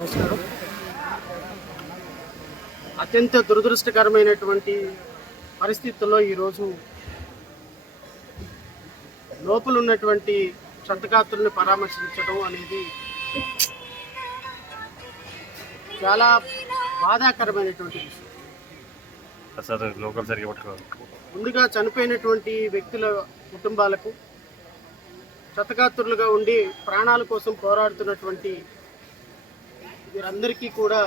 నమస్కారం. అత్యంత దురదృష్టకరమైనటువంటి పరిస్థితుల్లో ఈరోజు లోపల ఉన్నటువంటి క్షతగాత్రుల్ని పరామర్శించడం అనేది చాలా బాధాకరమైనటువంటి విషయం. ముందుగా చనిపోయినటువంటి వ్యక్తుల కుటుంబాలకు, క్షతగాత్రులుగా ఉండి ప్రాణాల కోసం పోరాడుతున్నటువంటి వీరందరికీ కూడా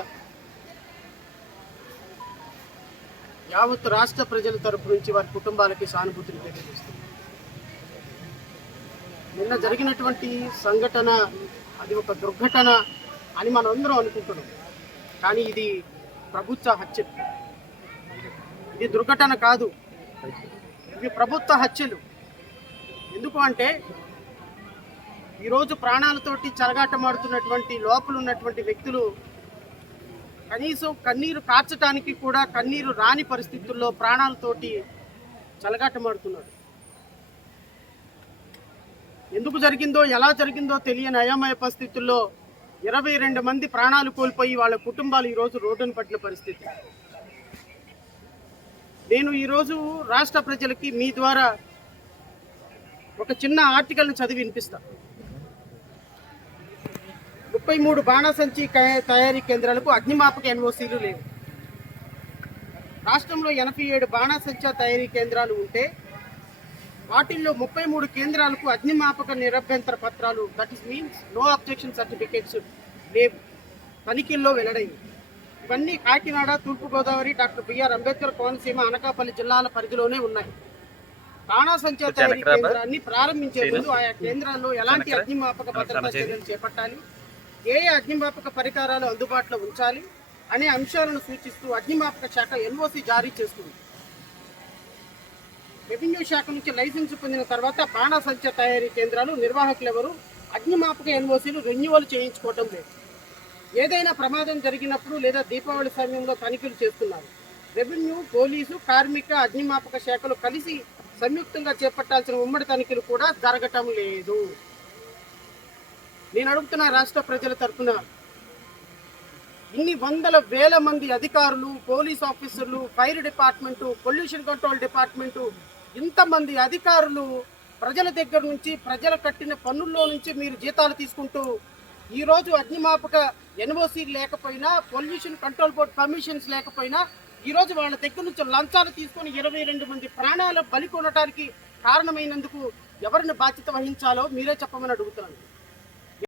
యావత్ రాష్ట్ర ప్రజల తరపు నుంచి వారి కుటుంబాలకి సానుభూతిని తెలియజేస్తుంది. నిన్న జరిగినటువంటి సంఘటన అది ఒక దుర్ఘటన అని మనం అందరం అనుకుంటున్నాం. కానీ ఇది ప్రభుత్వ హత్య. ఇది దుర్ఘటన కాదు, ఇవి ప్రభుత్వ హత్యలు. ఎందుకు అంటే ఈరోజు ప్రాణాలతోటి చెలగాటమాడుతున్నటువంటి లోపల ఉన్నటువంటి వ్యక్తులు కనీసం కన్నీరు కార్చడానికి కూడా కన్నీరు రాని పరిస్థితుల్లో ప్రాణాలతోటి చెలగాటమాడుతున్నారు. ఎందుకు జరిగిందో, ఎలా జరిగిందో తెలియని అయోమయ పరిస్థితుల్లో 22 మంది ప్రాణాలు కోల్పోయి వాళ్ళ కుటుంబాలు ఈరోజు రోడ్డును పట్టిన పరిస్థితి. నేను ఈరోజు రాష్ట్ర ప్రజలకి మీ ద్వారా ఒక చిన్న ఆర్టికల్ని చదివి వినిపిస్తాను. 33 బాణాసంచి తయారీ కేంద్రాలకు అగ్నిమాపక ఎన్ఓసీలు లేవు. రాష్ట్రంలో 87 బాణాసంచా తయారీ కేంద్రాలు ఉంటే వాటిల్లో 33 కేంద్రాలకు అగ్నిమాపక నిరభ్యంతర పత్రాలు, that is means no objection certificates లేవు. తనిఖీల్లో వెల్లడైంది. ఇవన్నీ కాకినాడ, తూర్పుగోదావరి, డాక్టర్ బిఆర్ అంబేద్కర్ కోనసీమ, అనకాపల్లి జిల్లాల పరిధిలోనే ఉన్నాయి. బాణాసంచా తయారీ కేంద్రాన్ని ప్రారంభించే ముందు ఆయా కేంద్రాల్లో ఎలాంటి అగ్నిమాపక భద్రతా చర్యలు చేపట్టాలి, ఏ అగ్నిమాపక పరికరాలు అందుబాటులో ఉంచాలి అనే అంశాలను సూచిస్తూ అగ్నిమాపక శాఖ ఎన్ఓసి జారీ చేస్తుంది. రెవెన్యూ శాఖ నుంచి లైసెన్స్ పొందిన తర్వాత బాణాసంచా తయారీ కేంద్రాలు నిర్వాహకులు ఎవరు అగ్నిమాపక ఎన్ఓసీలు రెన్యువల్ చేయించుకోవడం లేదు. ఏదైనా ప్రమాదం జరిగినప్పుడు లేదా దీపావళి సమయంలో తనిఖీలు చేస్తున్నారు. రెవెన్యూ, పోలీసు, కార్మిక, అగ్నిమాపక శాఖలు కలిసి సంయుక్తంగా చేపట్టాల్సిన ఉమ్మడి తనిఖీలు కూడా జరగటం లేదు. నేను అడుగుతున్న రాష్ట్ర ప్రజల తరఫున, ఇన్ని వందల వేల మంది అధికారులు, పోలీస్ ఆఫీసర్లు, fire department, pollution control department, ఇంతమంది అధికారులు ప్రజల దగ్గర నుంచి, ప్రజలు కట్టిన పన్నుల్లో నుంచి మీరు జీతాలు తీసుకుంటూ ఈరోజు అగ్నిమాపక ఎన్ఓసీ లేకపోయినా, పొల్యూషన్ కంట్రోల్ బోర్డ్ పర్మిషన్స్ లేకపోయినా ఈరోజు వాళ్ళ దగ్గర నుంచి లంచాలు తీసుకొని 22 మంది ప్రాణాలు బలి కొనడానికి కారణమైనందుకు ఎవరిని బాధ్యత వహించాలో మీరే చెప్పమని అడుగుతున్నాను.